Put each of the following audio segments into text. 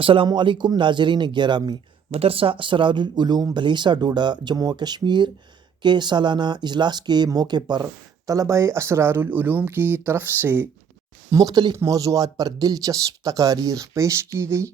السلام علیکم ناظرین گرامی۔ مدرسہ اسرارالعلوم بھلیسہ ڈوڈا جموں و کشمیر کے سالانہ اجلاس کے موقع پر طلبہ اسرارالعلوم کی طرف سے مختلف موضوعات پر دلچسپ تقاریر پیش کی گئی۔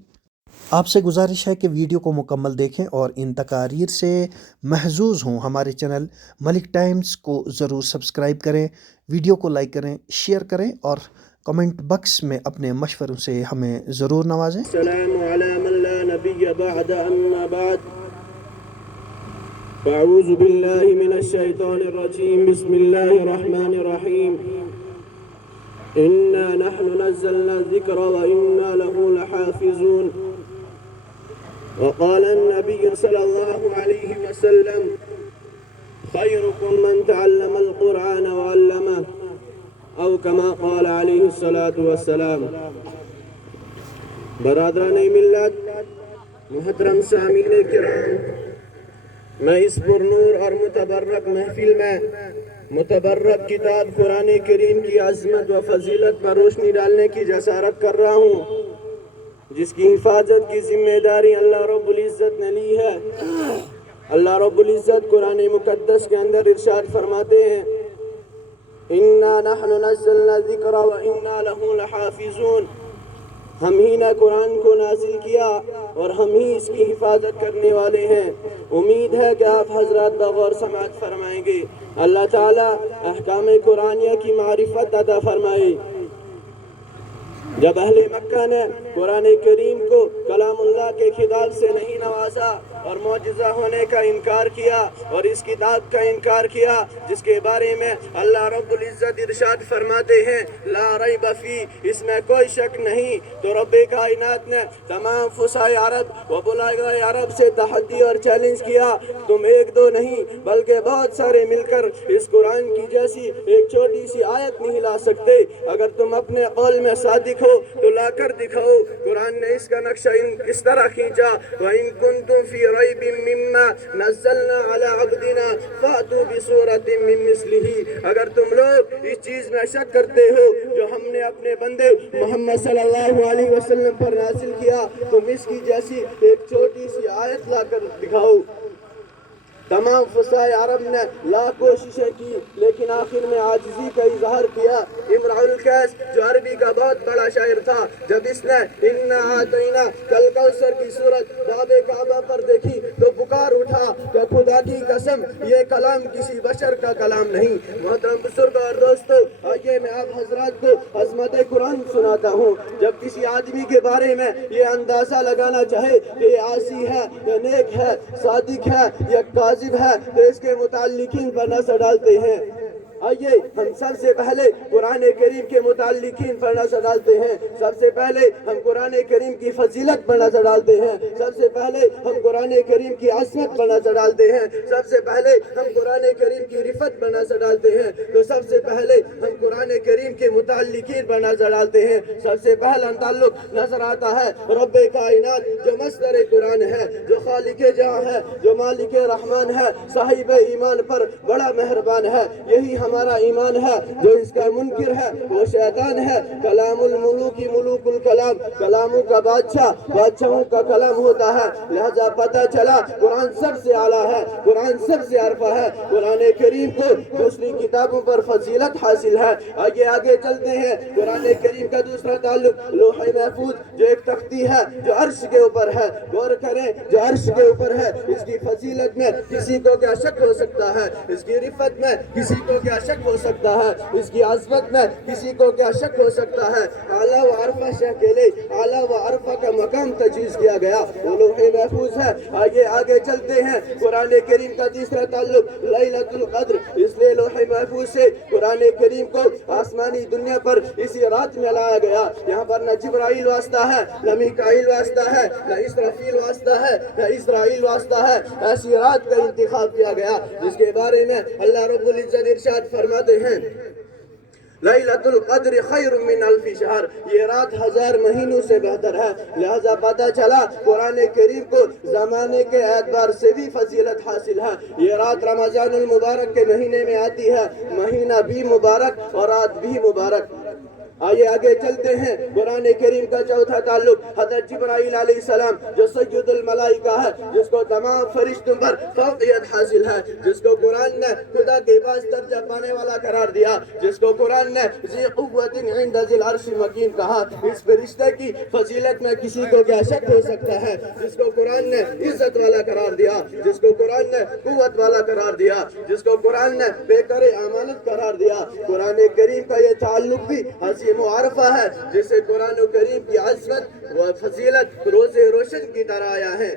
آپ سے گزارش ہے کہ ویڈیو کو مکمل دیکھیں اور ان تقاریر سے محظوظ ہوں۔ ہمارے چینل ملک ٹائمز کو ضرور سبسکرائب کریں، ویڈیو کو لائک کریں، شیئر کریں اور کمنٹ باکس میں اپنے مشوروں سے ہمیں ضرور نوازیں۔ السلام علی من لا نبی بعد اما بعد فاعوذ باللہ من الشیطان الرجیم بسم اللہ الرحمن الرحیم انا نحن نزلنا الذکر وانا له لحافظون وقال النبی صلی اللہ علیہ وسلم خیرکم من تعلم القرآن وعلمه او کما قال علیہ الصلاة والسلام۔ برادران ملت، محترم سامعین کرام، میں اس پرنور اور متبرک محفل میں متبرک کتاب قرآن کریم کی عظمت و فضیلت پر روشنی ڈالنے کی جسارت کر رہا ہوں، جس کی حفاظت کی ذمہ داری اللہ رب العزت نے لی ہے۔ اللہ رب العزت قرآن مقدس کے اندر ارشاد فرماتے ہیں اِنَّا نَحْنُ نَزَّلْنَا الذِّكْرَ وَإِنَّا لَهُ لَحَافِظُونَ، ہم ہی نے قرآن کو نازل کیا اور ہم ہی اس کی حفاظت کرنے والے ہیں۔ امید ہے کہ آپ حضرات بغور سماعت فرمائیں گے۔ اللہ تعالیٰ احکام قرآنیہ کی معرفت عطا فرمائے۔ جب اہل مکہ نے قرآن کریم کو کلام اللہ کے خطاب سے نہیں نوازا اور معجزہ ہونے کا انکار کیا اور اس کتاب کا انکار کیا جس کے بارے میں اللہ رب العزت ارشاد فرماتے ہیں لا ریب فی، اس میں کوئی شک نہیں، تو رب کائنات نے تمام فصحاء عرب و بلاغاء عرب سے تحدی اور چیلنج کیا، تم ایک دو نہیں بلکہ بہت سارے مل کر اس قرآن کی جیسی ایک چھوٹی سی آیت نہیں لا سکتے۔ اگر تم اپنے قول میں صادق ہو تو لا کر دکھاؤ۔ قرآن نے اس کا نقشہ اس طرح کھینچا وَإِن كُنتُم فِي رَيْبٍ مِّمَّا نَزَّلْنَا عَلَىٰ عَبْدِنَا فَأْتُوا بِسُورَةٍ مِّن مِّثْلِهِ، اگر تم لوگ اس چیز میں شک کرتے ہو جو ہم نے اپنے بندے محمد صلی اللہ علیہ وسلم پر نازل کیا، تم اس کی جیسی ایک چھوٹی سی آیت لا کر دکھاؤ۔ تمام فصحاء عرب نے لاکھ کوششیں کی لیکن آخر میں عاجزی کا اظہار کیا۔ امرؤ القیس جو عربی کا بہت بڑا شاعر تھا، جب اس نے اِنَّا أَعْطَيْنَاكَ الْكَوْثَر کی صورت باب کعبہ پر دیکھی تو پکار اٹھا کہ خدا کی قسم یہ کلام کسی بشر کا کلام نہیں۔ محترم بزرگ اور دوستو، آئیے میں آپ حضرات کو عظمت قرآن سناتا ہوں۔ جب کسی آدمی کے بارے میں یہ اندازہ لگانا چاہے کہ یہ عاصی ہے یا نیک ہے، صادق ہے یا کاذب ہے، تو اس کے متعلقین پر نظر ڈالتے ہیں۔ آئیے ہم سب سے پہلے قرآن کریم کے متعلقین پر نظر ڈالتے ہیں۔ سب سے پہلے ہم قرآن کریم کی فضیلت پر نظر ڈالتے ہیں۔ سب سے پہلے ہم قرآن کریم کی عظمت پر نظر ڈالتے ہیں۔ سب سے پہلے ہم قرآن کریم کی رفعت پر نظر ڈالتے ہیں۔ تو سب سے پہلے ہم قرآن کریم کے متعلقین پر نظر ڈالتے ہیں۔ سب سے پہلا تعلق نظر آتا ہے رب کائنات جو مصدر قرآن ہے، جو خالق جہاں ہے، جو مالک رحمان ہے، صاحب ایمان پر بڑا مہربان ہے۔ یہی ہمارا ایمان ہے۔ جو اس کا منکر ہے وہ شیطان ہے۔ کلام الملوک ملوک الکلام، کلاموں کا بادشاہ بادشاہوں کا کلام ہوتا ہے، لہذا پتہ چلا قرآن سب سے اعلیٰ ہے، قرآن سب سے عرفہ ہے۔ قرآن کریم کو دوسری کتابوں پر فضیلت حاصل ہے۔ آگے آگے چلتے ہیں۔ قرآن کریم کا دوسرا تعلق لوح محفوظ جو ایک تختی ہے جو عرش کے اوپر ہے، غور کریں، جو عرش کے اوپر ہے، اس کی فضیلت میں کسی کو کیا شک ہو سکتا ہے؟ اس کی رفعت میں کسی کو کیا شک ہو سکتا ہے؟ اس کی عظمت میں کسی کو کیا شک ہو سکتا ہے؟ اعلیٰ و عرفہ شہ کے لیے اعلیٰ و عرفہ کا مقام تجویز کیا گیا، وہ لوح محفوظ ہے۔ آگے آگے چلتے ہیں۔ قرآن کریم کا تیسرا تعلق لیلۃ القدر، اس لیے لوح محفوظ سے قرآن کریم کو آسمانی دنیا پر اسی رات میں لایا گیا۔ یہاں پر نہ جبرائیل واسطہ ہے، نہ میکائیل واسطہ ہے، نہ اسرافیل واسطہ ہے، نہ اسرائیل واسطہ ہے۔ ایسی رات کا انتخاب کیا گیا جس کے بارے میں اللہ رب العزت ارشاد فرماتے ہیں لیلۃ القدر خیر من الف شہر، یہ رات 1000 مہینوں سے بہتر ہے۔ لہذا پتہ چلا قرآن کریم کو زمانے کے اعتبار سے بھی فضیلت حاصل ہے۔ یہ رات رمضان المبارک کے مہینے میں آتی ہے، مہینہ بھی مبارک اور رات بھی مبارک۔ آئیے آگے چلتے ہیں۔ قرآن کریم کا چوتھا تعلق حضرت جبرائیل علیہ السلام جو سید الملائکہ ہے، جس کو تمام فرشتوں پر فوقیت حاصل ہے، جس کو قرآن نے خدا کے پاس درجہ پانے والا قرار دیا، جس کو قرآن نے ذی قوت عند ذی العرش مکین کہا۔ اس فرشتے کی فضیلت میں کسی کو کیا شک ہو سکتا ہے؟ جس کو قرآن نے عزت والا قرار دیا، جس کو قرآن نے قوت والا قرار دیا، جس کو قرآن نے پیکر امانت قرار دیا۔ قرآن کریم کا یہ تعلق بھی عظیم و عرفہ ہے، جسے قرآن کریم کی عظمت و فضیلت روز روشن کی طرح آیا ہے۔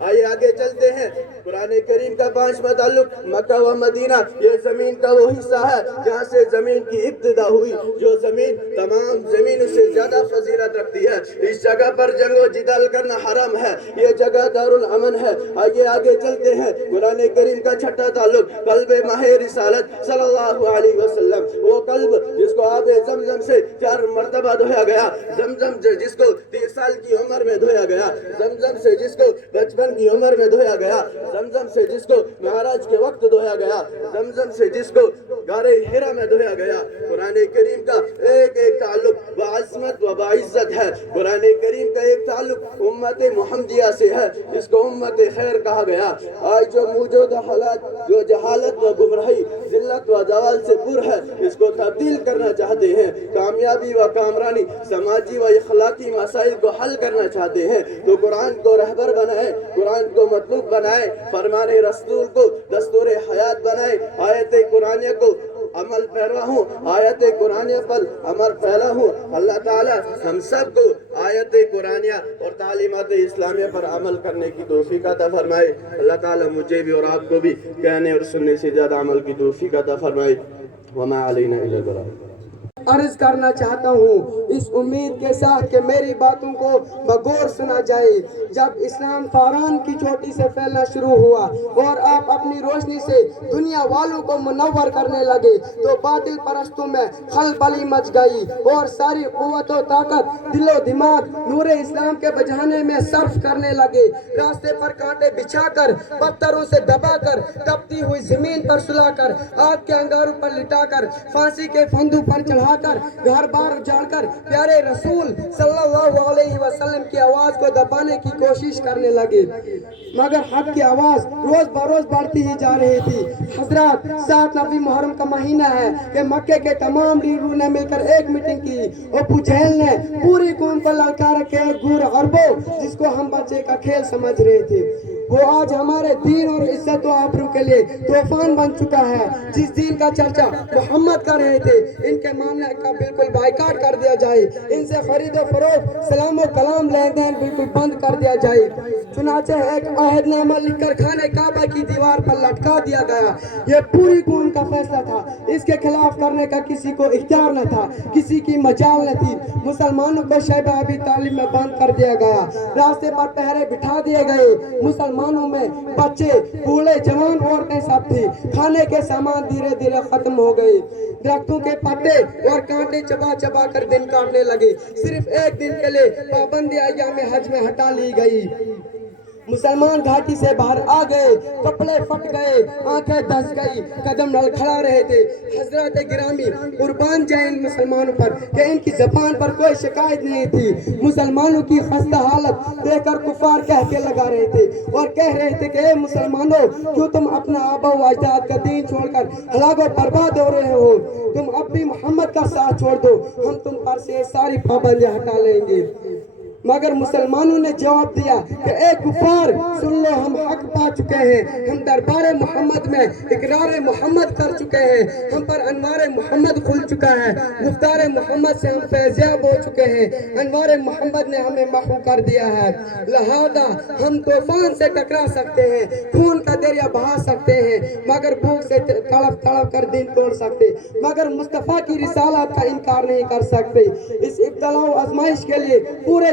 آئیے آگے چلتے ہیں۔ قرآن کریم کا پانچواں تعلق مکہ و مدینہ، یہ زمین کا وہ حصہ ہے جہاں سے زمین کی ابتدا ہوئی، جو زمین تمام زمینوں سے زیادہ فضیلت رکھتی ہے۔ اس جگہ پر جنگ و جدال کرنا حرام ہے، یہ جگہ دارالامن ہے۔ آئیے آگے چلتے ہیں۔ قرآن کریم کا چھٹا تعلق قلب ماہ رسالت صلی اللہ علیہ وسلم، وہ قلب جس کو آب زمزم سے 4 مرتبہ دھویا گیا، زمزم جس کو 30 سال کی عمر میں دھویا گیا، زمزم سے جس کو بچپن کی عمر میں دھویا گیا، زمزم سے جس کو معراج کے وقت دھویا گیا، زمزم سے جس کو غار حرا میں دھویا گیا۔ قرآن کریم کا ایک ایک تعلق بعظمت و باعزت ہے۔ قرآن کریم کا ایک تعلق امت محمدیہ سے ہے، جس کو امت خیر کہا گیا۔ آج جو موجود حالات جو جہالت و گمراہی، ذلت و زوال سے پر ہے، اس کو تبدیل کرنا چاہتے ہیں، کامیابی و کامرانی، سماجی و اخلاقی مسائل کو حل کرنا چاہتے ہیں، تو قرآن کو رہبر بنائے، قرآن کو مطلوب بنائے، فرمان رسول کو دستور حیات بنائے، آیت قرآنیہ کو عمل پیرا ہوں، آیت قرآنیہ پر عمل پیرا ہوں۔ اللہ تعالی ہم سب کو آیت قرآنیہ اور تعلیمات اسلامیہ پر عمل کرنے کی توفیق عطا فرمائے۔ اللہ تعالی مجھے بھی اور آپ کو بھی کہنے اور سننے سے زیادہ عمل کی توفیق عطا فرمائے۔ وما علینا الا البلاغ۔ عرض کرنا چاہتا ہوں اس امید کے ساتھ کہ میری باتوں کو بغور سنا جائے۔ جب اسلام فاران کی چوٹی سے پھیلنا شروع ہوا اور آپ اپنی روشنی سے دنیا والوں کو منور کرنے لگے تو باطل پرستوں میں خلبلی مچ گئی اور ساری قوت و طاقت دل و دماغ نور اسلام کے بجھانے میں صرف کرنے لگے۔ راستے پر کانٹے بچھا کر، پتھروں سے دبا کر، تپتی ہوئی زمین پر سلا کر، آگ کے انگاروں پر لٹا کر، پھانسی کے پھندوں پر چڑھا کر، گھر بار اجاڑ کر پیارے رسول صلی اللہ علیہ وسلم کی آواز کو دبانے کی کوشش کرنے لگے، مگر حق کی آواز روز بروز بڑھتی ہی جا رہی تھی۔ حضرات 7 نبی محرم کا مہینہ ہے کہ مکے کے تمام لیڈروں نے مل کر ایک میٹنگ کی۔ ابو جہل نے پوری قوم کو للکارا کہ گور عربو، جس کو ہم بچے کا کھیل سمجھ رہے تھے، وہ آج ہمارے دین اور عزت و آبرو کے لیے طوفان بن چکا ہے۔ جس دین کا چرچا محمد کر رہے تھے، ان کے ماننے کا بالکل بائیکاٹ کر دیا جائے، ان سے خرید و فروخت، سلام و کلام لین دین بالکل بند کر دیا جائے۔ چنانچہ ایک عہد نامہ لکھ کر خانہ کعبہ کی دیوار پر لٹکا دیا گیا۔ یہ پوری قوم کا فیصلہ تھا، اس کے خلاف کرنے کا کسی کو اختیار نہ تھا، کسی کی مجال نہ تھی۔ مسلمانوں کو شیبہ ابی طالب میں بند کر دیا گیا، راستے پر پہرے بٹھا دیے گئے۔ مسلمانوں میں بچے، بوڑھے، جوان، عورتیں سب تھی۔ کھانے کے سامان دھیرے دھیرے ختم ہو گئے، درختوں کے پتے اور کانٹے چبا چبا کر دن کاٹنے لگے۔ صرف ایک دن کے لیے پابندی ایام حج میں ہٹا لی گئی۔ مسلمان گھاٹی سے باہر آ گئے، کپڑے پھٹ گئے، آنکھیں دھس گئی، قدم لڑکھڑا رہے تھے۔ حضرت گرامی قربان جائیں ان مسلمانوں پر کہ ان کی زبان پر کوئی شکایت نہیں تھی۔ مسلمانوں کی خستہ حالت دیکھ کر کفار کہہ کے لگا رہے تھے اور کہہ رہے تھے کہ اے مسلمانوں، کیوں تم اپنا آبا و اجداد کا دین چھوڑ کر ہلاک و برباد ہو رہے ہو؟ تم اب بھی محمد کا ساتھ چھوڑ دو، ہم تم پر سے ساری پابندیاں ہٹا لیں گے۔ مگر مسلمانوں نے جواب دیا کہ اے کفار، سن لو، ہم حق پا چکے ہیں، ہم دربار محمد میں اقرار محمد کر چکے ہیں، ہم پر انوار محمد کھل چکا ہے، گفتار محمد سے ہم فیضیاب ہو چکے ہیں، انوار محمد نے ہمیں محو کر دیا ہے، لہذا ہم طوفان سے ٹکرا سکتے ہیں، خون کا دریا بہا سکتے ہیں، مگر بھوک سے تڑپ تڑپ کر دن توڑ سکتے، مگر مصطفیٰ کی رسالت کا انکار نہیں کر سکتے۔ اس ابتلا و آزمائش کے لیے پورے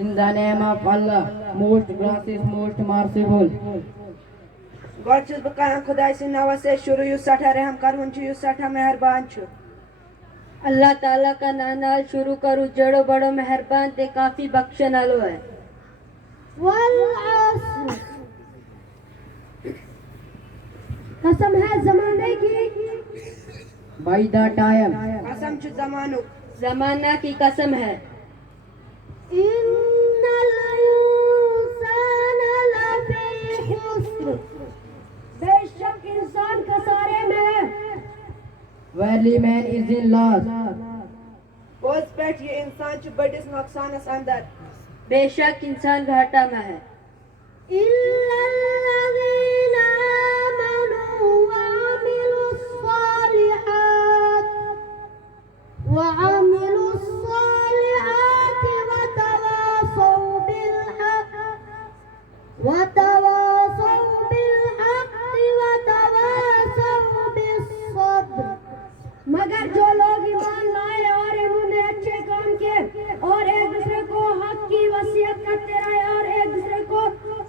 In the name of Allah, most gracious, most merciful. God چھُس بہٕ کران خۄداے سٕنٛدِ ناوٕ سۭتۍ شروع یُس سٮ۪ٹھاہ رحم کرون چھُ یُس سٮ۪ٹھاہ مہربان چھُ. اللہ تعالیٰ کا نام نال شروع کرو جڑو بڑو مہربان تے کافی بخشن والو ہے. والعصر، قسم ہے زمانے کی، By the time, قسم چھُ زمانُک، زمانہ کی قسم ہے. ان الانسان لفی خسر، بے شک انسان خسارے میں ہے. verily man is in loss. پوٚز پٮ۪ٹھ یہِ اِنسان چھُ بٔڑِس نۄقصانس اندر. بے شک انسان گھاٹا میں ہے. الا الذین آمنوا وعملوا الصالحات وتواصوا بالحق وتواصوا بالصبر. مگر جو لوگ ایمان لائے اور انہوں نے اچھے کام کیے اور ایک دوسرے کو حق کی وصیت کرتے رہے اور ایک دوسرے کو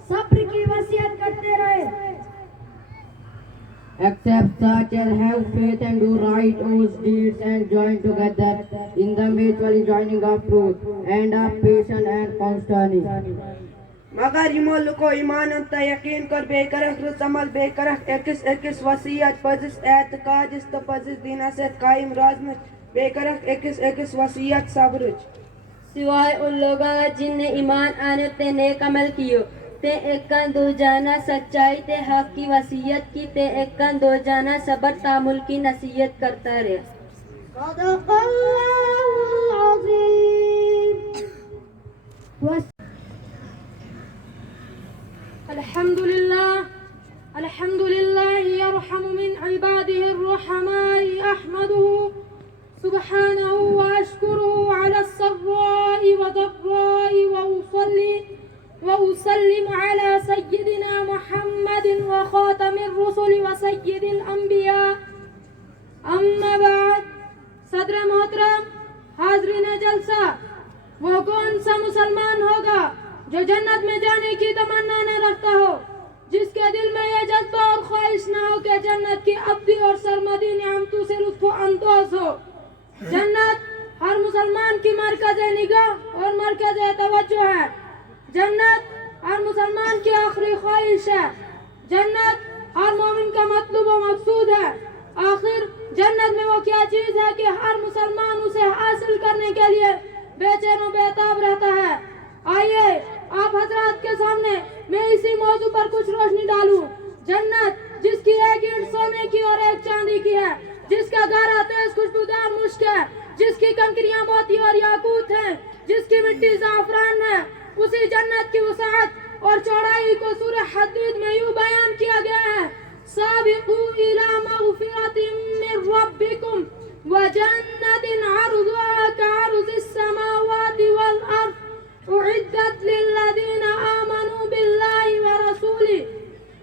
صبر کی وصیت کرتے رہے. Except such as have faith and do righteous deeds and join together in the mutual joining of truth and of patience and constancy. مگر یِمو لُکو ایمان اوٚن تہٕ یقیٖن کوٚر بیٚیہِ کٔرکھ رٕژ عمل بیٚیہِ کٔرکھ أکِس أکِس وصیت پٔزِس اعتقادِس تہٕ پٔزِس دیٖنس سۭتۍ قٲیِم روزنٕچ بیٚیہِ کٔرکھ أکِس أکِس وصیت صبرٕچ. سوائے ان لوگوں جن نے ایمان آنے تے نیک عمل کیو تے ایکن دو جانا سچائی تے حق کی وصیت کی تے ایکن دو جانا صبر تعامل کی نصیحت کرتا رہے. صدق اللہ العظیم. الحمد لله يرحم من عباده الرحماء أحمده سبحانه وأشكره على السراء وضراء وأسلم على سيدنا محمد وخاتم الرسل وسيد الأنبياء أما بعد صدر محترم حاضرین جلسہ وہ کون سا مسلمان ہوگا جو جنت میں جانے کی تمنا نہ رکھتا ہو جس کے دل میں یہ جذبہ اور خواہش نہ ہو کہ جنت کی ابدی اور سرمدی نعمتوں سے لطف اندوز ہو جنت ہر مسلمان کی مرکز نگاہ اور مرکز توجہ ہے جنت ہر مسلمان کی آخری خواہش ہے جنت ہر مومن کا مطلوب و مقصود ہے آخر جنت میں وہ کیا چیز ہے کہ ہر مسلمان اسے حاصل کرنے کے لیے بے چین و بےتاب رہتا ہے آئیے آپ حضرات کے سامنے میں اسی موضوع پر کچھ روشنی ڈالوں جنت جس کی ایک اینٹ سونے کی اور ایک چاندی کی ہے جس کا گہرا تیز خوشبودار مشک ہے جس کی کنکریاں موتی اور یاقوت ہیں جس کی مٹی زعفران ہے اسی جنت کی وسعت اور چوڑائی کو سورہ حدید میں یوں بیان کیا گیا ہے سابقوا إلى مغفرة من ربكم وجنة عرضها كعرض السماوات والأرض أعدت للذين آمنوا بالله ورسوله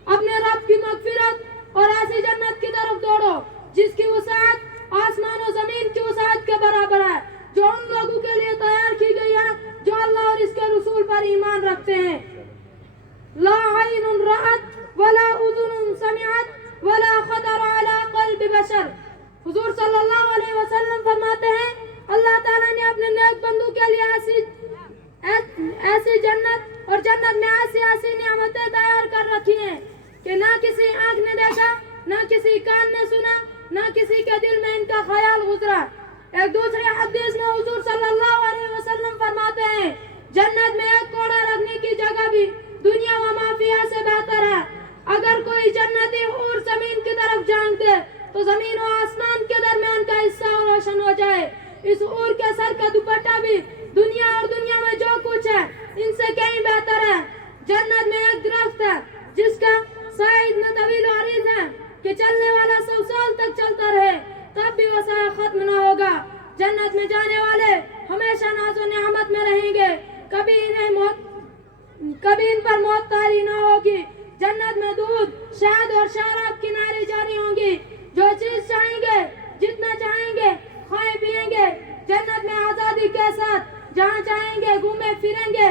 اپنے رب کی مغفرت اور ایسی جنت کی طرف دوڑو جس کی وسعت آسمان و زمین کی وسعت کے برابر ہے جو ان لوگوں کے لیے تیار کی گئی ہے جو اللہ اور اس کے رسول پر ایمان رکھتے ہیں لا عین رأت ولا اذن سمعت ولا خطر على قلب بشر حضور صلی اللہ علیہ وسلم فرماتے ہیں اللہ تعالیٰ نے اپنے نیک بندوں کے لیے ایسی جنت اور جنت میں ایسی نعمتیں تیار کر رکھی ہیں کہ نہ کسی آنکھ نے دیکھا نہ کسی کان نے سنا نہ کسی کے دل میں ان کا خیال گزرا ایک دوسرے حدیث میں حضور صلی اللہ علیہ وسلم فرماتے ہیں جنت میں ایک کوڑا رکھنے کی جگہ بھی دنیا و مافیہ سے بہتر ہے اگر کوئی جنتی حور زمین کی طرف جھانک دے تو زمین و آسمان کے درمیان کا حصہ روشن ہو جائے اس حور کے سر کا دوپٹہ بھی دنیا اور دنیا میں جو کچھ ہے ان سے کہیں بہتر ہے جنت میں ایک درخت ہے جس کا سایہ اتنا طویل و عریض ہے کہ چلنے والا 100 سال تک چلتا رہے تب بھی وہ سایہ ختم نہ ہوگا جنت میں جانے والے ہمیشہ ناز و نعمت میں رہیں گے کبھی ان پر موت طاری نہ ہوگی جنت میں دودھ شہد اور شراب کی نہریں جاری ہوں گی جو چیز چاہیں گے جتنا چاہیں گے کھائیں پیئیں گے جنت میں آزادی کے ساتھ جہاں چاہیں گے گھومے پھریں گے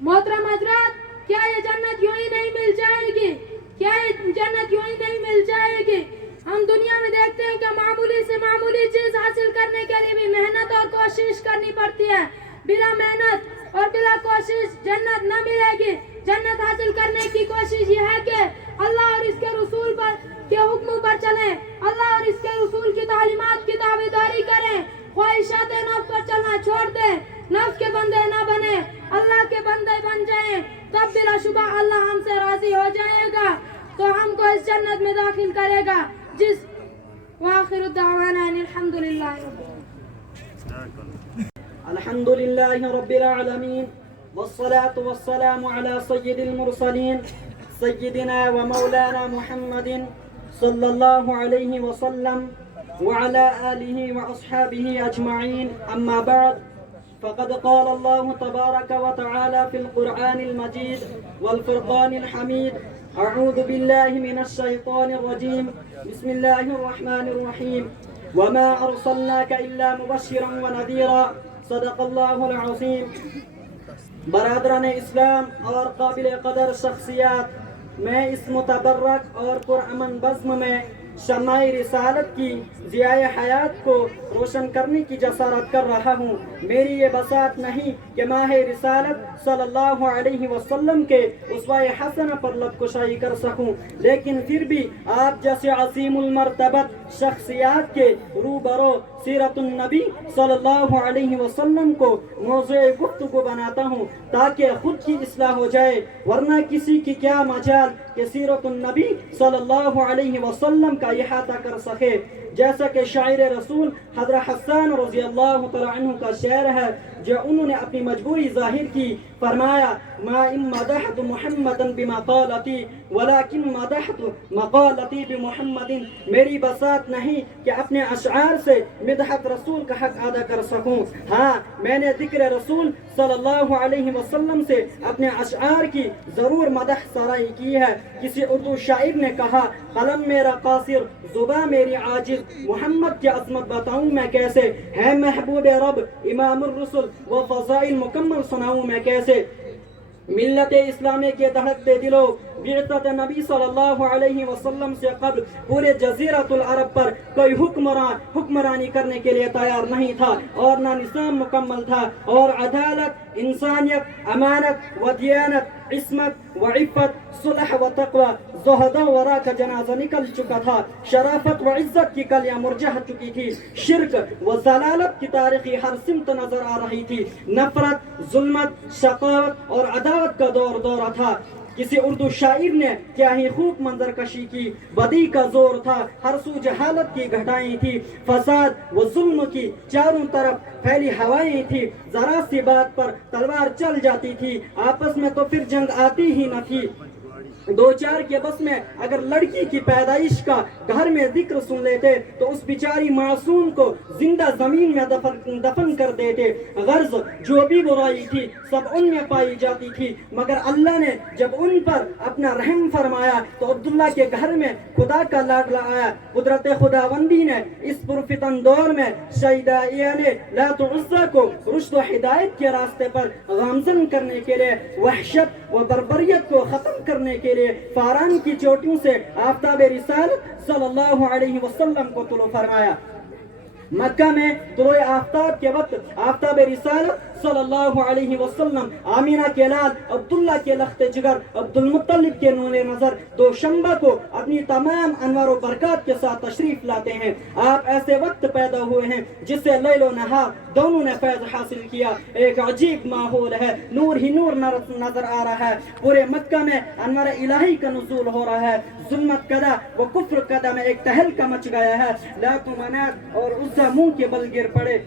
محترم حضرات کیا یہ جنت یوں ہی نہیں مل جائے گی کیا یہ جنت یوں ہی نہیں مل جائے گی ہم دنیا میں دیکھتے ہیں کہ معمولی سے معمولی چیز حاصل کرنے کے لیے بھی محنت اور کوشش کرنی پڑتی ہے بلا محنت اور بلا کوشش جنت نہ ملے گی جنت حاصل کرنے کی کوشش یہ ہے کہ اللہ اور اس کے رسول کے حکموں پر چلیں اللہ اور اس کے رسول کی تعلیمات کی تابعداری کریں خواہشات نفس پر چلنا چھوڑ دیں نفس کے بندے نہ بنے اللہ کے بندے بن جائیں تب بلا شبہ اللہ ہم سے راضی ہو جائے گا تو ہم کو اس جنت میں داخل کرے گا جس وآخر الدعوانا الحمدللہ الحمد لله رب العالمين والصلاة والسلام على سيد المرسلين سيدنا ومولانا محمد صلى الله عليه وسلم وعلى آله وأصحابه أجمعين أما بعد فقد قال الله تبارك وتعالى في القرآن المجيد والفرقان الحميد أعوذ بالله من الشيطان الرجيم بسم الله الرحمن الرحيم وما أرسلناك إلا مبشرا ونذيرا صدق اللہ العظیم برادران اسلام اور قابل قدر شخصیات میں اس متبرک اور پرامن بزم میں شمع رسالت کی ضیاء حیات کو روشن کرنے کی جسارت کر رہا ہوں میری یہ بساط نہیں کہ ماہ رسالت صلی اللہ علیہ وسلم کے اسوہ حسنہ پر لب کشائی کر سکوں لیکن پھر بھی آپ جیسے عظیم المرتبت شخصیات کے روبرو سیرت النبی صلی اللہ علیہ وسلم کو موضوع گفتگو بناتا ہوں تاکہ خود کی اصلاح ہو جائے ورنہ کسی کی کیا مجال کہ سیرت النبی صلی اللہ علیہ وسلم کا احاطہ کر سکے جیسا کہ شاعر رسول حضرت حسان رضی اللہ تعالیٰ عنہ کا شعر ہے جو انہوں نے اپنی مجبوری ظاہر کی، فرمایا ما ان مدحت محمدا بمقالتی ولکن مدحت مقالتی بمحمد، میری بساط نہیں کہ اپنے اشعار سے مدحت رسول کا حق ادا کر سکوں، ہاں میں نے ذکر رسول صلی اللہ علیہ وسلم سے اپنے اشعار کی ضرور مدح سرائی کی ہے۔ کسی اردو شاعر نے کہا قلم میرا قاصر زباں میری عاجز، محمد کی عظمت بتاؤں میں کیسے، ہے محبوب رب امام الرسل وہ فضائل مکمل سناؤں میں کیسے۔ ملت اسلامی کے دھڑکتے دلوں، بعثت نبی صلی اللہ علیہ وسلم سے قبل پورے جزیرۃ العرب پر کوئی حکمرانی کرنے کے لیے تیار نہیں تھا، اور نہ نظام مکمل تھا، اور عدالت، انسانیت، امانت و دیانت، عصمت و عفت، صلح و تقوی، زہد و ورا کا جنازہ نکل چکا تھا، شرافت و عزت کی کلیاں مرجھا چکی تھی، شرک و ضلالت کی تاریخی ہر سمت نظر آ رہی تھی، نفرت، ظلمت، شقاوت اور عداوت کا دورہ تھا۔ کسی اردو شاعر نے کیا ہی خوب منظر کشی کی، بدی کا زور تھا، ہر سو جہالت کی گھٹائیں تھی، فساد و ظلم کی چاروں طرف پھیلی ہوائیں تھی، ذرا سی بات پر تلوار چل جاتی تھی، آپس میں تو پھر جنگ آتی ہی نہ تھی۔ دو چار کے بس میں اگر لڑکی کی پیدائش کا گھر میں ذکر سن لیتے تو اس بیچاری معصوم کو زندہ زمین میں دفن کر دیتے۔ غرض جو بھی برائی تھی سب ان میں پائی جاتی تھی، مگر اللہ نے جب ان پر اپنا رحم فرمایا تو عبداللہ کے گھر میں خدا کا لاڈلا آیا۔ قدرت خداوندی نے اس پرفتن دور میں شیدائیان لات عزا کو رشد و ہدایت کے راستے پر گامزن کرنے کے لیے، وحشت و بربریت کو ختم کرنے کے لیے فاران کی چوٹیوں سے آفتاب رسالت صلی اللہ علیہ وسلم کو طلوع فرمایا۔ مکہ میں طلوع آفتاب کے وقت آفتاب رسالت صلی اللہ علیہ وسلم آمینہ کے لال عبداللہ کے لخت جگر عبد المطلب کے نور نظر دوشنبہ کو اپنی تمام انوار و برکات کے ساتھ تشریف لاتے ہیں۔ آپ ایسے وقت پیدا ہوئے ہیں جس سے لیل و نہار دونوں نے فیض حاصل کیا، ایک عجیب ماحول ہے، نور ہی نور نظر آ رہا ہے، پورے مکہ میں انوار الہی کا نزول ہو رہا ہے، ظلمت کدا و کفر کدا میں ایک تہلکہ مچ گیا ہے، لات و منات اور عزا منہ کے بل گر پڑے۔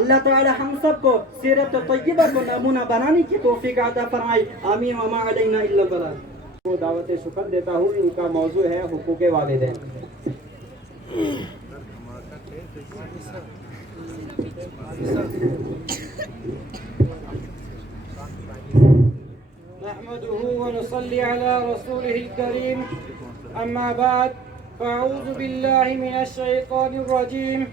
اللہ تعالی ہم سب کو سیرت طیبہ کو نمونہ بنانے کی توفیق عطا فرمائے، آمین وما علینا الا البلاغ۔ کو دعوت شکر دیتا ہوں، ان کا موضوع ہے حقوق والدین۔ نحمده ونصلي على رسوله الكريم، أما بعد فأعوذ بالله من الشيطان الرجيم،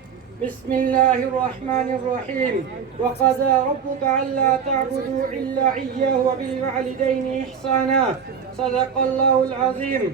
بسم الله الرحمن الرحيم، وقضى ربك ألا تعبدوا إلا إياه وبالوالدين إحسانا، صدق الله العظيم۔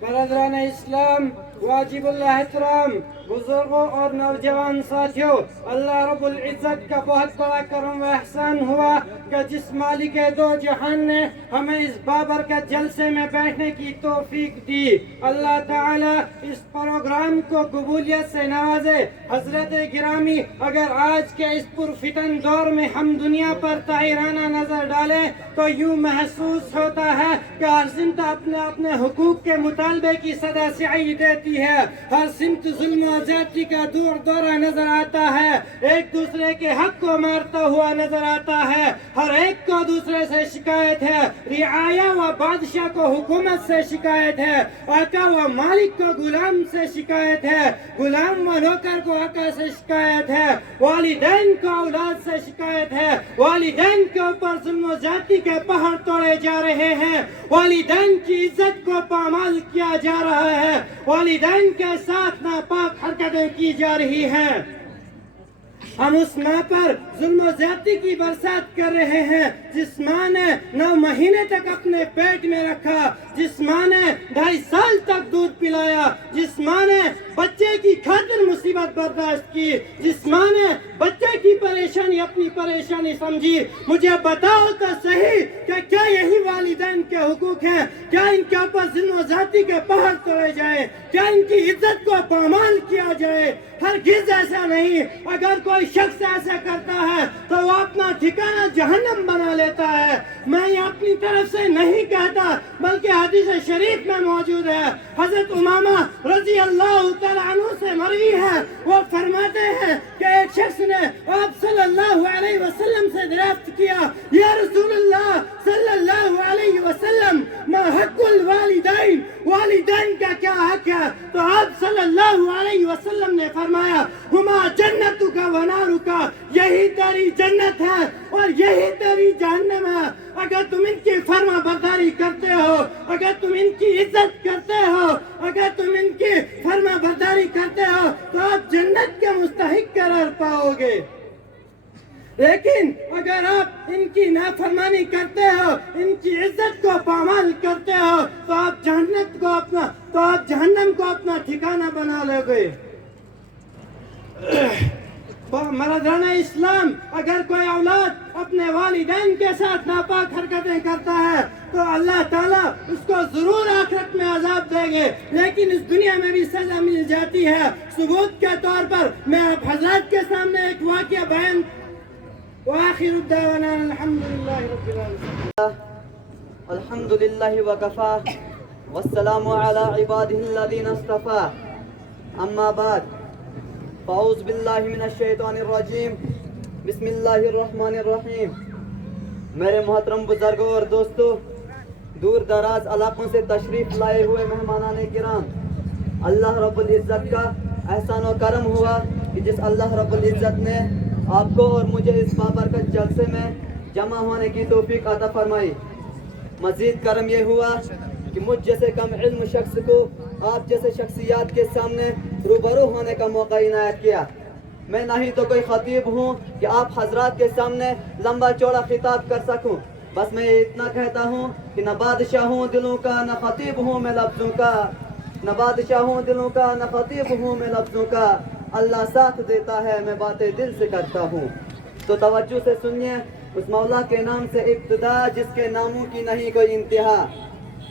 برادران اسلام، واجب الاحترام، بزرگوں اور نوجوان ساتھیوں، اللہ رب العزت کا بہت بڑا کرم و احسان ہوا کہ جس مالک دو جہان نے ہمیں اس بابرکت جلسے میں بیٹھنے کی توفیق دی، اللہ تعالی اس پروگرام کو قبولیت سے نوازے۔ حضرت گرامی، اگر آج کے اس پرفتن دور میں ہم دنیا پر طاہرانہ نظر ڈالیں تو یوں محسوس ہوتا ہے کہ ہر سمت اپنے اپنے حقوق کے مطالبے کی صدا سعی دیتی ہے، ہر سمت ظلم و زیادتی کا دورہ نظر آتا ہے، ایک دوسرے کے حق کو مارتا ہوا نظر آتا ہے، ہر ایک کو دوسرے سے شکایت ہے، رعایا و بادشاہ کو حکومت سے شکایت ہے، آقا و مالک کو غلام سے شکایت ہے، غلام و نوکر کو آقا سے شکایت ہے، والدین کو اولاد سے شکایت ہے، والدین کے اوپر ظلم و زیادتی کے پہاڑ توڑے جا رہے ہیں، والدین کی عزت کو پامال کیا جا رہا ہے، والدین کے ساتھ ناپاک حرکتیں کی جا رہی ہیں۔ ہم اس ماں پر ظلم و زیادتی کی برسات کر رہے ہیں جس ماں نے 9 مہینے تک اپنے پیٹ میں رکھا، جس ماں نے 2.5 سال تک دودھ پلایا، جس ماں نے بچے کی خاطر مصیبت برداشت کی، جس ماں نے بچے کی پریشانی اپنی پریشانی سمجھی۔ مجھے بتاؤ تو صحیح کہ کیا یہی والدین کے حقوق ہیں؟ کیا ان کے اوپر ظلم و زیادتی کے پہاڑ توڑے جائے؟ کیا ان کی عزت کو پامال کیا جائے؟ ہرگز ایسا نہیں۔ اگر کوئی شخص ایسا کرتا ہے تو وہ اپنا ٹھکانہ جہنم بنا لیتا ہے۔ میں یہ اپنی طرف سے نہیں کہتا بلکہ حدیث شریف میں موجود ہے۔ حضرت امامہ رضی اللہ تعالیٰ عنہ سے مروی ہے، وہ فرماتے ہیں کہ ایک شخص نے آپ صلی اللہ علیہ وسلم سے دریافت کیا، یا رسول اللہ صلی اللہ علیہ وسلم، ما حق الوالدین، والدین کا کیا حق ہے؟ تو آپ صلی اللہ علیہ وسلم نے فرمایا، ہما جنتک و نارک، یہی تیری جنت ہے اور یہی تیری جہنم ہے۔ اگر تم ان کی فرما برداری کرتے ہو، اگر تم ان کی عزت کرتے ہو، اگر تم ان کی فرما برداری کرتے ہو تو آپ جنت کے مستحق قرار پاؤ گے، لیکن اگر آپ ان کی نافرمانی کرتے ہو، ان کی عزت کو پامال کرتے ہو تو آپ جہنم کو اپنا ٹھکانہ بنا لو گے۔ مردان اسلام، اگر کوئی اولاد اپنے والدین کے ساتھ ناپاک حرکتیں کرتا ہے تو اللہ تعالیٰ اس کو ضرور آخرت میں عذاب دیں گے، لیکن اس دنیا میں بھی سزا مل جاتی ہے۔ ثبوت کے طور پر میں آپ حضرات کے سامنے ایک واقعہ بیان وآخر الدعوانا الحمد للہ رب العالمین۔ الحمد للہ وکفا والسلام علی عبادہ الذین اصطفا، اما بعد فاعوذ باللہ من الشیطان الرجیم، بسم اللہ الرحمن الرحیم۔ میرے محترم بزرگوں اور دوستوں، دور دراز علاقوں سے تشریف لائے ہوئے مہمانان کرام، اللہ رب العزت کا احسان و کرم ہوا کہ جس اللہ رب العزت نے آپ کو اور مجھے اس بابرکت جلسے میں جمع ہونے کی توفیق عطا فرمائی۔ مزید کرم یہ ہوا کہ مجھ جیسے کم علم شخص کو آپ جیسے شخصیات کے سامنے روبرو ہونے کا موقع عنایت کیا۔ میں نہ ہی تو کوئی خطیب ہوں کہ آپ حضرات کے سامنے لمبا چوڑا خطاب کر سکوں، بس میں اتنا کہتا ہوں کہ نہ بادشاہ ہوں دلوں کا، نہ خطیب ہوں میں لفظوں کا، نہ بادشاہ ہوں دلوں کا، نہ خطیب ہوں میں لفظوں کا، اللہ ساتھ دیتا ہے میں باتیں دل سے کرتا ہوں۔ تو توجہ سے سنیے اس مولا کے نام سے ابتدا جس کے ناموں کی نہیں کوئی انتہا۔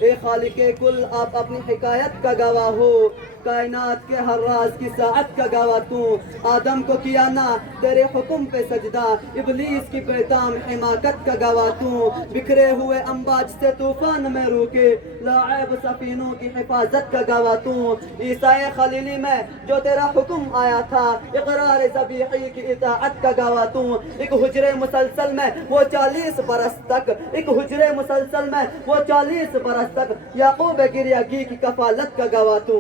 اے خالق کل، آپ اپنی حکایت کا گواہ ہو، کائنات کے ہر راز کی ساعت کا گواہ تو، آدم کو کیا نہ تیرے حکم پہ سجدہ، ابلیس کی پیتام حماقت کا گواہ تو، بکھرے ہوئے امواج سے طوفان میں روکے لاعب سفینوں کی حفاظت کا گواہ تو، عیسیٰ خلیلی میں جو تیرا حکم آیا تھا اقرار ذبیحی کی اطاعت کا گواہ تو، ایک حجرے مسلسل میں وہ 40 برس تک، ایک حجرے مسلسل میں وہ 40 برس تک یعقوب گریاگی کی کفالت کا گواہ تو،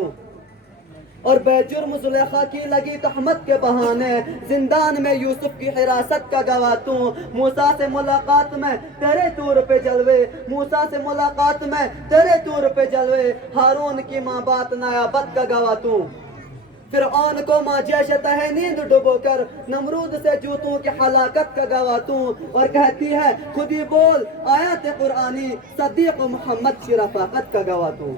اور بے جرم زلیخا کی لگی تہمت کے بہانے زندان میں یوسف کی حراست کا گواہ تو، موسیٰ سے ملاقات میں تیرے طور پہ جلوے، موسیٰ سے ملاقات میں تیرے طور پہ جلوے، ہارون کی ماں بات نیابت کا گواہ تو، فرعون کو ماں جیش تہے نیند ڈبو کر نمرود سے جوتوں کی ہلاکت کا گواہ تو، اور کہتی ہے خود ہی بول آیات قرآنی صدیق محمد کی رفاقت کا گواہ تو،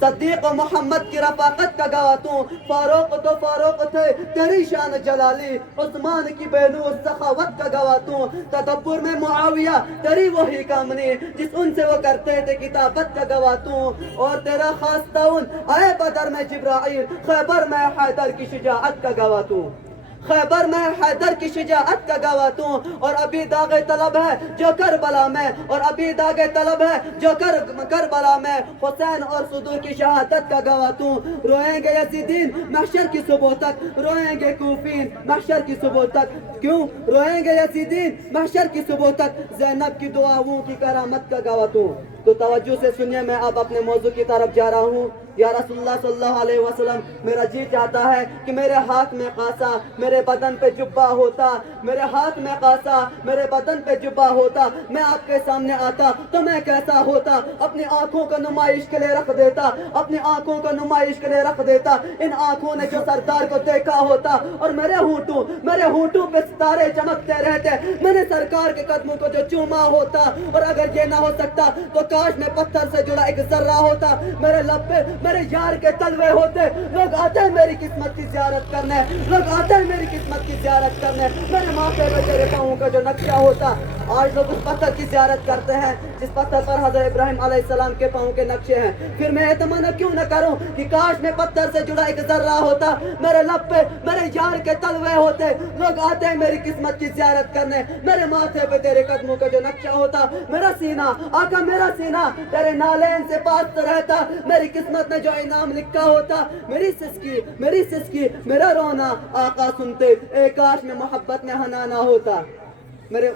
صدیق محمد کی رفاقت کا گواہ تو، فاروق تو فاروق تھے تیری شان جلالی، عثمان کی بے نور سخاوت کا گواہ تو، تدبر میں معاویہ تیری وہی کامنی جس ان سے وہ کرتے تھے کتابت کا گواہ تو، اور تیرا خاص تعاون آئے بدر میں جبرائیل، خیبر میں حیدر کی شجاعت کا گواہ تو، خیبر میں حیدر کی شجاعت کا گواہ تو، اور ابھی داغ طلب ہے جو کربلا میں، اور ابھی داغ طلب ہے جو کربلا میں حسین اور صدور کی شہادت کا گواہ تو، روئیں گے یزیدین محشر کی صبح تک، روئیں گے کوفین محشر کی صبح تک، کیوں روئیں گے یزیدین محشر کی صبح تک، زینب کی دعاؤں کی کرامت کا گواہ تو توجہ سے سنیے، میں اب اپنے موضوع کی طرف جا رہا ہوں۔ یا رسول اللہ صلی اللہ علیہ وسلم، میرا جی چاہتا ہے کہ میرے ہاتھ میں قاصا میرے بدن پہ جبہ ہوتا، میرے ہاتھ میں قاصا میرے بدن پہ جبہ ہوتا، میں آپ کے سامنے آتا تو میں کیسا ہوتا، اپنی آنکھوں کو نمائش کے لیے رکھ دیتا، اپنی آنکھوں کو نمائش کے لیے رکھ دیتا، ان آنکھوں نے جو سرکار کو دیکھا ہوتا، اور میرے ہونٹوں پہ ستارے چمکتے رہتے، میں نے سرکار کے قدموں کو جو چوما ہوتا، اور اگر یہ نہ ہو سکتا تو کاش میں پتھر سے جڑا ایک ذرہ ہوتا، میرے لب پہ میرے یار کے تلوے ہوتے، لوگ آتے ہیں میری قسمت کی زیارت کرنے، لوگ آتے ہیں میری قسمت کی زیارت کرنے، میرے ماتھے پہ تیرے پاؤں کا جو نقشہ ہوتا. آج لوگ اس پتھر کی زیارت کرتے ہیں جس پتھر پر حضرت ابراہیم علیہ السلام کے پاؤں کے نقشے ہیں. پھر میں تمنا کیوں نہ کروں کہ کاش میں پتھر سے جڑا ایک ذرہ ہوتا، میرے لب پہ میرے یار کے تلوے ہوتے، لوگ آتے ہیں میری قسمت کی زیارت کرنے، میرے ماتھے پہ تیرے قدموں کا جو نقشہ ہوتا. میرا سینہ آقا، میرا سینہ تیرے نالین سے پاس رہتا، میری قسمت میں جو انعام لکھا ہوتا. میری سسکی میرا رونا آقا سنتے، اے کاش میں محبت میں حنا نہ ہوتا. میرے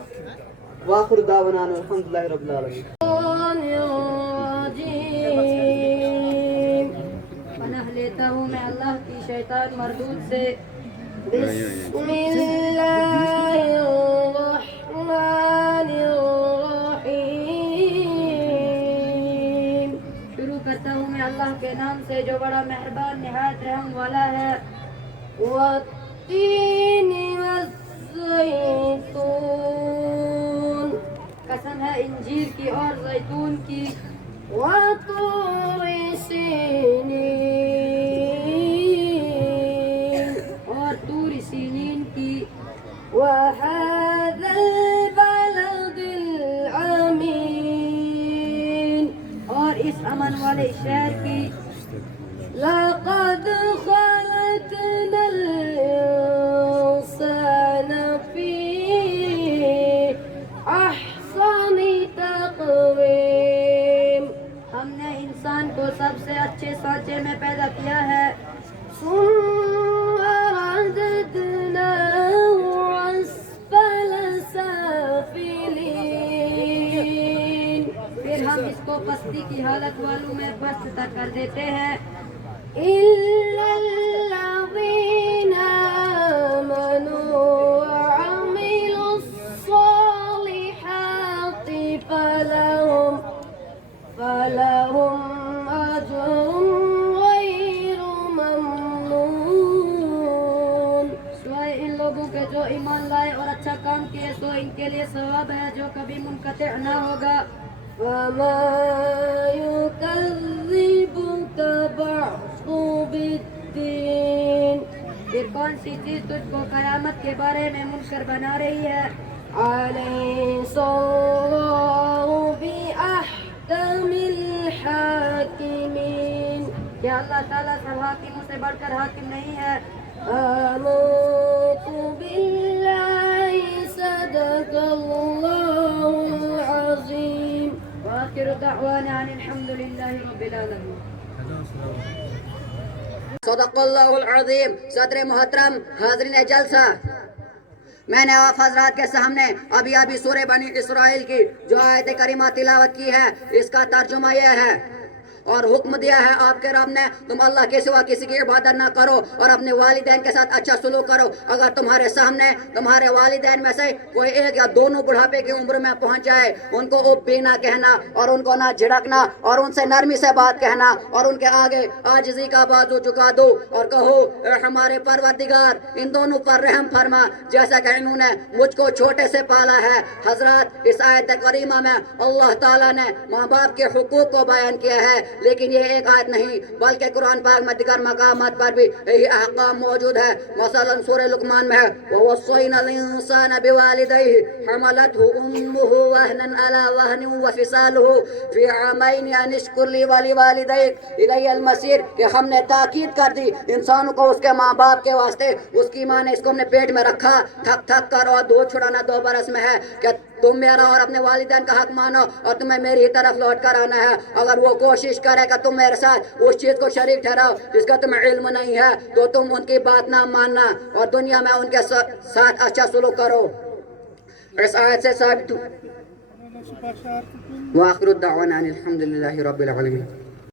واخر دعوانا الحمدللہ رب العالمین. پناہ لیتا ہوں میں اللہ کی شیطان مردود سے. بسم اللہ الرحمن الرحیم. شروع کرتا ہوں میں اللہ کے نام سے جو بڑا مہربان نہایت رحم والا ہے. والتین والزیتون، قسم ہے انجیر کی اور زیتون کی. وطور سینین، اور طور سینین کی. وهذا البلد الامین، اور اس امن والے شہر کی. لقد خلقنا الانسان فی احسن تقویم، ہم نے انسان کو سب سے اچھے سانچے میں پیدا کیا ہے. ثم رددناه اسفل سافلین، پھر ہم اس کو پستی کی حالت والوں میں پست تک کر دیتے ہیں. إِلَّا الَّذِينَ آمَنُوا وَعَمِلُوا الصَّالِحَاتِ فَلَهُمْ أَجْرٌ غَيْرُ مَمْنُونٍ. سوائے ان لوگوں کے جو ایمان لائے اور اچھا کام کیے سو ان کے لیے ثواب ہے جو کبھی منقطع نہ ہوگا. وَمَا يُكَذِّبُكَ بَعْدُ بِالدِّينِ، پھر کون سی چیز تجھ کو قیامت کے بارے میں منکر بنا رہی ہے. أَلَيْسَ اللَّهُ بِأَحْكَمِ الْحَاكِمِينَ، کیا اللہ تعالیٰ سب حاکموں سے بڑھ کر حاکم نہیں ہے. آمنت باللہ صدق اللہ العظیم. وآخر دعوانا ان الحمد للہ رب العالمین. صدق اللہ العظیم. صدر محترم، حاضرین جلسہ، میں نے آپ حضرات کے سامنے ابھی سورہ بنی اسرائیل کی جو آیت کریمہ تلاوت کی ہے، اس کا ترجمہ یہ ہے. اور حکم دیا ہے آپ کے رب نے تم اللہ کے سوا کسی کی عبادت نہ کرو اور اپنے والدین کے ساتھ اچھا سلوک کرو. اگر تمہارے سامنے تمہارے والدین میں سے کوئی ایک یا دونوں بڑھاپے کی عمر میں پہنچ جائے، ان کو اوپ بھی نہ کہنا اور ان کو نہ جھڑکنا اور ان سے نرمی سے بات کہنا اور ان کے آگے عاجزی کا بازو جھکا دو اور کہو اے ہمارے پروردگار ان دونوں پر رحم فرما جیسا کہ انہوں نے مجھ کو چھوٹے سے پالا ہے. حضرات اس آیت کریمہ میں اللہ تعالیٰ نے ماں باپ کے حقوق کو بیان کیا ہے، لیکن یہ ایک آیت نہیں بلکہ قرآن پاک میں دیگر مقامات پر بھی یہی احکام موجود ہے. مثلا سورہ لقمان میں ہے وَوَصَّيْنَا الْإِنسَانَ بِوَالِدَيْهِ حَمَلَتْهُ أُمُّهُ وَهْنًا عَلَى وَهْنٍ وَفِصَالُهُ فِي عَامَيْنِ أَنِ اشْكُرْ لِي وَلِوَالِدَيْكَ إِلَيَّ الْمَصِيرُ، کہ ہم نے تاکید کر دی انسانوں کو اس کے ماں باپ کے واسطے. اس کی ماں نے اس کو اپنے پیٹ میں رکھا تھک تھک کر اور دودھ چھڑانا 2 برس میں ہے کہ تم میرا اور اپنے والدین کا حق مانو اور تمہیں میری طرف لوٹ کر آنا ہے. اگر وہ کوشش کرے کہ تم میرے ساتھ اس چیز کو شریک ٹھہراؤ جس کا تمہیں علم نہیں ہے تو تم ان کی بات نہ ماننا اور دنیا میں ان کے ساتھ اچھا سلوک کرو. اس آیت سے ثابت وآخر الدعوانا الحمد للہ رب العالمین.